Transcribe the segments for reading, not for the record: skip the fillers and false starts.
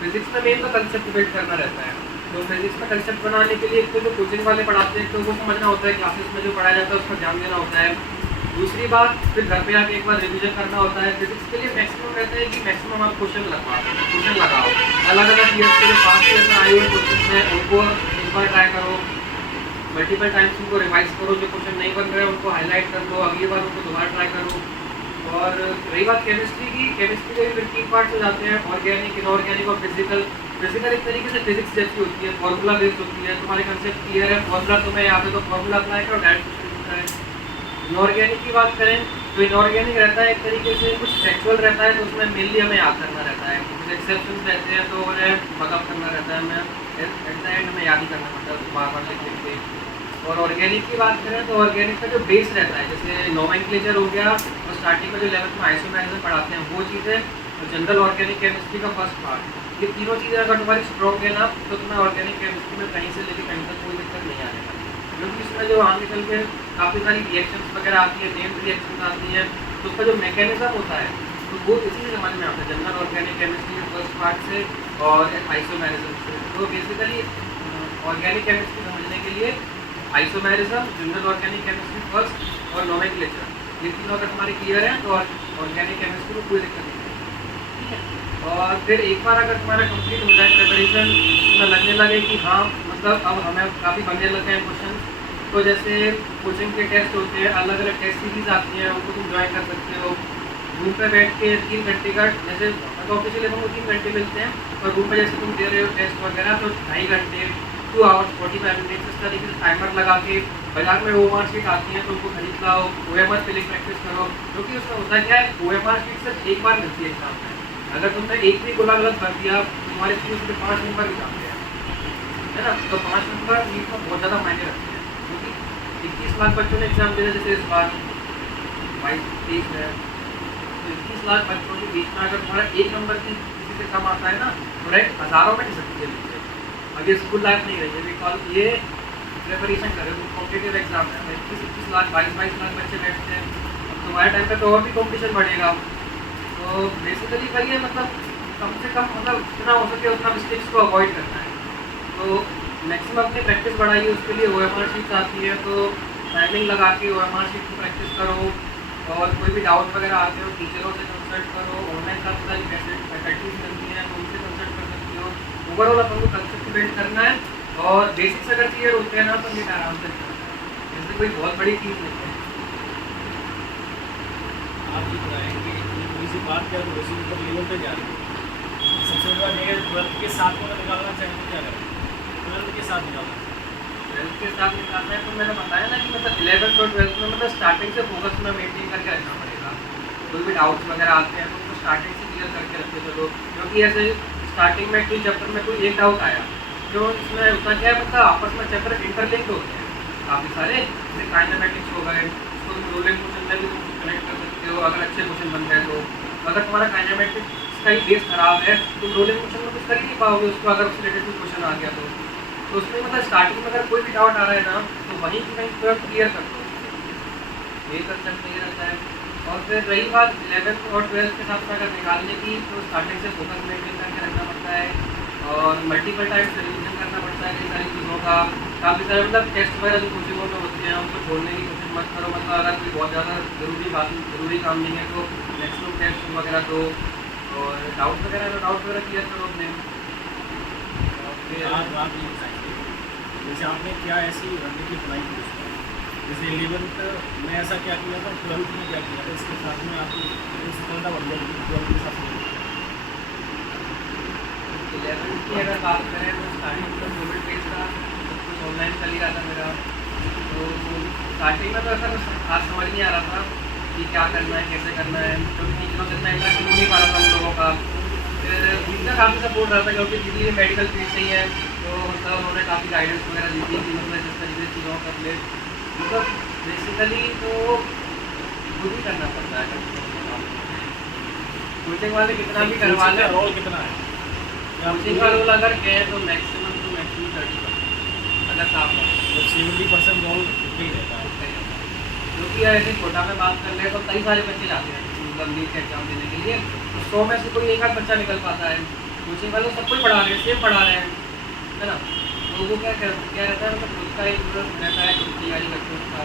Physics में main तो concept build करना रहता है। तो फिजिक्स में कंसेप्ट बनाने के लिए एक तो जो कोचिंग वाले पढ़ाते हैं तो वो समझना होता है, क्लासेस में जो पढ़ाया जाता है उस पर ध्यान देना होता है। दूसरी बात फिर घर पे आके एक बार रिवीजन करना होता है। फिजिक्स के लिए मैक्सिमम रहता है कि मैक्सिमम आप क्वेश्चन लगाओ, अलग अलग ईयर्स के जो पास्ट ईयर में आए हुए क्वेश्चन हैं उनको एक बार ट्राई करो, मल्टीपल टाइम्स उनको रिवाइज करो, जो क्वेश्चन नहीं बन रहे हैं उनको हाईलाइट कर लो, अगली बार उनको दोबारा ट्राई करो। और रही बात केमिस्ट्री की, केमिस्ट्री के भी फिर 3 पार्ट्स हो जाते हैं, ऑर्गेनिक, इनऑर्गेनिक और फिजिकल। फिजिकल एक तरीके से फिजिक्स जैसी होती है, फॉर्मूला बेस्ड होती है, तुम्हारे कंसेप्ट क्लियर है, फॉर्मूला तुम्हें याद है तो फॉर्मूला अप्लाई करो, डायरेक्ट क्वेश्चन बनता है। इनऑर्गेनिक की बात करें तो इनऑर्गेनिक रहता है एक तरीके से कुछ फैक्चुअल रहता है, तो उसमें मेनली हमें याद करना रहता है, कुछ एक्सेप्शन रहते हैं तो उन्हें पकअप करना रहता है, हमें एट द एंड में याद ही करना पड़ता है बार बार लिख के। और ऑर्गेनिक की बात करें तो ऑर्गेनिक का जो बेस रहता है, जैसे नोमेनक्लेचर हो गया और स्टार्टिंग में जो 11th में आइसोमेरिज्म पढ़ाते हैं वो चीज़ें, और जनरल ऑर्गेनिक केमिस्ट्री का फर्स्ट पार्ट, ये तीनों चीज़ें अगर तुम्हारी स्ट्रॉन्ग है ना तो तुम्हें ऑर्गेनिक केमिस्ट्री में कहीं से लेकर कहीं तक कोई दिक्कत नहीं आने वाली, क्योंकि इसमें जो आगे चल के काफ़ी सारी रिएक्शंस वगैरह आती है, नेम्ड रिएक्शंस आती हैं, तो उसका जो मैकेनिज्म होता है तो वो इसी से समझ में आता है, जनरल ऑर्गेनिक केमिस्ट्री के फर्स्ट पार्ट से और आइसोमेरिज्म से। तो बेसिकली ऑर्गेनिक केमिस्ट्री समझने के लिए isomerism, general organic chemistry first और नोमेनक्लेचर, ये तीनों अगर हमारे क्लियर हैं तो ऑर्गेनिक केमिस्ट्री में कोई दिक्कत नहीं है, ठीक है। और फिर एक बार अगर तुम्हारा कंप्लीट हो जाए प्रिपरेशन, तुम्हें लगने लगे कि हाँ मतलब अब हमें काफ़ी बनने लगे हैं क्वेश्चन, तो जैसे कोचिंग के टेस्ट होते हैं, अलग अलग टेस्ट सीरीज आती हैं, उनको तुम ज्वाइन कर सकते हो। रूम पे बैठ के 3 घंटे का, जैसे ऑफिशियल लेवल में 3 घंटे मिलते हैं, और रूम पे जैसे तुम दे रहे हो टेस्ट वगैरह तो 2.5 घंटे 2 आवर्स 45 मिनट्स इस तरीके से टाइमर लगा के, बाजार में OMR शीट आती है तो उनको खरीद लाओ, OMR फिलिंग प्रैक्टिस करो, क्योंकि उसमें होता क्या है OMR शीट सिर्फ एक बार मिलती है एग्जाम में, अगर तुमने एक भी गोला गलत भर दिया तुम्हारे उसके 5 नंबर भी जाते हैं, है ना। तो 5 नंबर नीट में बहुत ज़्यादा मायने रखते हैं, क्योंकि 21 लाख बच्चों ने एग्जाम दिया, जैसे इस बार 22-23 है, तो 21 लाख बच्चों के बीच में अगर तुम्हारा एक नंबर की किसी से कम आता है ना तो रैंक हज़ारों में सकती है। अब ये स्कूल लाइफ नहीं रही है, बिकॉज ये प्रिपरेशन कर रहे हो, कॉम्पिटेटिव एग्जाम है, 21-21 लाख 22-22 लाख बच्चे बैठते हैं, अब तुम्हारे टाइम पे तो और भी कॉम्पिटिशन बढ़ेगा। तो बेसिकली करिए मतलब कम से कम मतलब जितना हो सके उतना मिस्टेक्स को अवॉइड करना है, तो मैक्सिमम अपनी प्रैक्टिस बढ़ाइए, उसके लिए OMR शीट्स आती है तो टाइमिंग लगा के OMR शीट की प्रैक्टिस करो, और कोई भी डाउट वगैरह आते हो टीचरों से कंसल्ट करो, ऑनलाइन काफ़ी सारी फैकल्टीज मिलती हैं तो उनसे कंसल्ट कर सकते हो। ओवरऑल अपन को कंसेप्ट बिल्ड करना है, और बेसिक्स अगर क्लियर होते हैं ना तो ये आराम से निकलता है, जैसे कोई बहुत बड़ी चीज़ नहीं है। आप ये बताएंगे थोड़ी सी बात क्या तो वैसे ऊपर लेवल पे जा रही है, सबसे बड़ी बात ये है 12th के साथ में निकालना चाहिए तो क्या करें, 12th के साथ निकालना, 12th के साथ निकालना है तो मैंने बताया ना कि मतलब 11th और 12th में मतलब स्टार्टिंग से फोकस में मेंटेन करके रखना पड़ेगा, कोई भी डाउट्स वगैरह आते हैं तो उनको स्टार्टिंग से क्लियर करके रखते चलो, क्योंकि ऐसे स्टार्टिंग में कोई चैप्टर में कोई एक डाउट आया जो इसमें उतना क्या है मतलब आपस में चैप्टर इंटरलिंक्ड होते हैं काफ़ी सारे, जैसे काइनेमेटिक्स हो गए, उसको तुम रोलिंग क्वेश्चन में भी तुम कनेक्ट कर सकते हो अगर अच्छे क्वेश्चन बन गए तो। अगर तुम्हारा काइनेमेटिक्स का ही बेस खराब है तो तुम रोलिंग क्वेश्चन में कुछ कर ही नहीं पाओगे उसको, अगर उससे रिलेटेड क्वेश्चन आ गया तो उसमें मतलब स्टार्टिंग में अगर कोई भी डाउट आ रहा है ना तो वहीं की वहीं तुरंत क्लियर कर दो, ये कंसेप्ट नहीं रहता है। और फिर रही बात 11th और 12th के साथ अगर निकालने की तो स्टार्टिंग से फोकस मेंटेन करके रखना पड़ता है, और मल्टीपल टाइम्स रिविजन करना पड़ता है कई सारी चीज़ों का, काफ़ी सारे मतलब टेस्ट वगैरह जो कोचिंगों में होते हैं उनको छोड़ने की कोशिश मत करो, मतलब अगर कोई बहुत ज़्यादा ज़रूरी काम नहीं है तो मैक्सिमम टेस्ट वगैरह दो, और डाउट वगैरह क्लियर करो अपने। आप ये बताएंगे जैसे आपने क्या ऐसी रणनीति अपनाई थी उसमें, जैसे 11th में ऐसा क्या किया था, 12th में क्या किया था, इसके साथ में आपकी सफलता बन जाएगी 12th के साथ में। 11th की अगर बात करें तो स्टार्टिंग में कोविड फेज था, सब कुछ ऑनलाइन चल ही रहा था मेरा, तो स्टार्टिंग में तो ऐसा कुछ खास समझ नहीं आ रहा था कि क्या करना है कैसे करना है, क्योंकि टीचरों से इतना इंटरेक्शन हो नहीं पा रहा था हम लोगों का। फिर टीचर काफ़ी सपोर्ट रहा था क्योंकि दीदी मेडिकल फील्ड से ही है, तो मतलब उन्होंने काफ़ी गाइडेंस वगैरह दी थी कि मतलब जिस तरीके से चीज़ों का ले, मतलब बेसिकली तो खुद ही करना पड़ता है, कोचिंग वाले कितना भी करवा लें। रोल कितना है कोचिंग का रोल अगर कहें तो मैक्सिमम 30% अगर साफ हो तो 70% रोल ही रहता है, क्योंकि ऐसे छोटा में बात कर ले तो कई सारे बच्चे जाते हैं मतलब नीट का एग्जाम देने के लिए, तो 100 में से कोई एक आध बच्चा निकल पाता है, कोचिंग वाले सब कुछ पढ़ा रहे हैं, सेम पढ़ा रहे हैं, है ना। तो वो क्या रहता है, मतलब खुद का एक रहता है, खुद तैयारी करते हैं उसका।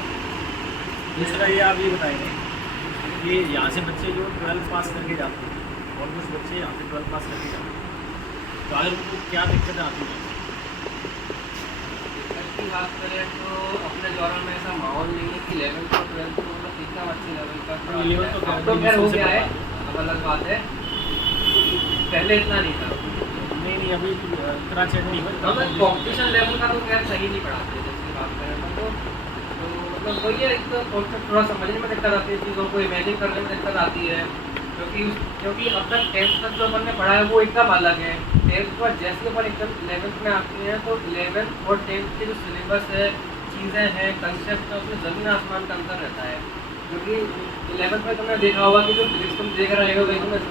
दूसरा ये आप ये बताएंगे कि यहाँ से बच्चे जो 12th पास करके जाते हैं और कुछ बच्चे यहाँ से 12th पास करके जाते हैं, तो अगर उनको क्या दिक्कतें आती हैं? की बात करें तो अपने दौरान में ऐसा माहौल नहीं है कि 11th और 12th को मतलब एकदम अच्छे लेवल का पढ़ा लेवल दिया है। तो अब तो खैर हो गया है, अब अलग बात है, पहले इतना नहीं था। नहीं अभी इतना चेक नहीं हुआ। मतलब कॉम्पिटिशन लेवल का तो खैर सही नहीं पढ़ाते जैसे बात करें तो मतलब वही है, एक तो कॉन्सेप्ट थोड़ा समझने में दिक्कत आती है, चीज़ों को इमेजिन करने में दिक्कत आती है, क्योंकि अब तक 10th तक जो अपन ने पढ़ा है वो एकदम अलग है। 10th के बाद जैसे अपन एकदम 11th में आते हैं तो 11th और 10th के जो सिलेबस है, चीज़ें हैं, कंसेप्ट है, उसमें ज़मीन आसमान का अंतर रहता है। क्योंकि 11th में तुमने देखा होगा कि जो फिजिक्स तुम देख रहे हो, वही तुम्हें